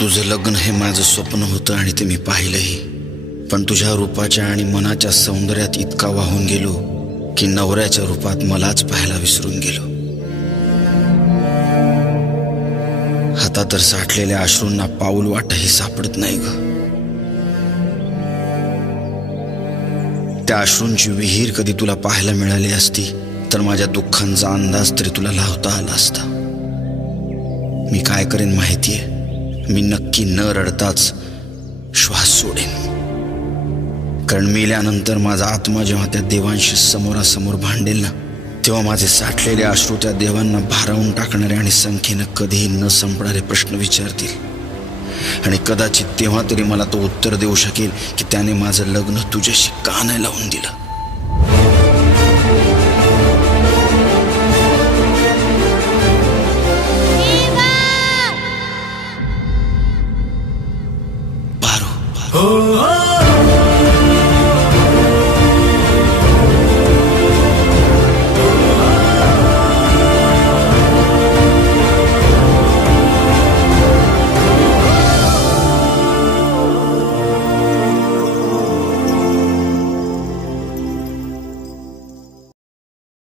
तुझं लग्न हे माझं स्वप्न होतं आणि ते मी पाहिलंही, पण तुझ्या रूपाच्या आणि मनाच्या सौंदर्यात इतका वाहून गेलो की नवऱ्याच्या रूपात मलाच पाहायला विसरून गेलो. हातात तर साठलेल्या अश्रूंना पाऊल वाटही सापडत नाही ग. त्या अश्रूंची विहीर कधी तुला पाहायला मिळाली असती तर माझ्या दुःखांचा अंदाज तरी तुला लावता आला असता. मी काय करेन माहितीये? मी नक्की न रडताच श्वास सोडेन, कारण मेल्यानंतर माझा आत्मा जेव्हा त्या देवांशी समोरासमोर भांडेल ना, तेव्हा माझे साठलेले अश्रू त्या देवांना भारावून टाकणारे आणि संख्येनं कधीही न संपणारे प्रश्न विचारतील. आणि कदाचित तेव्हा तरी मला तो उत्तर देऊ शकेल की त्याने माझं लग्न तुझ्याशी का नाही लावून दिलं. Oh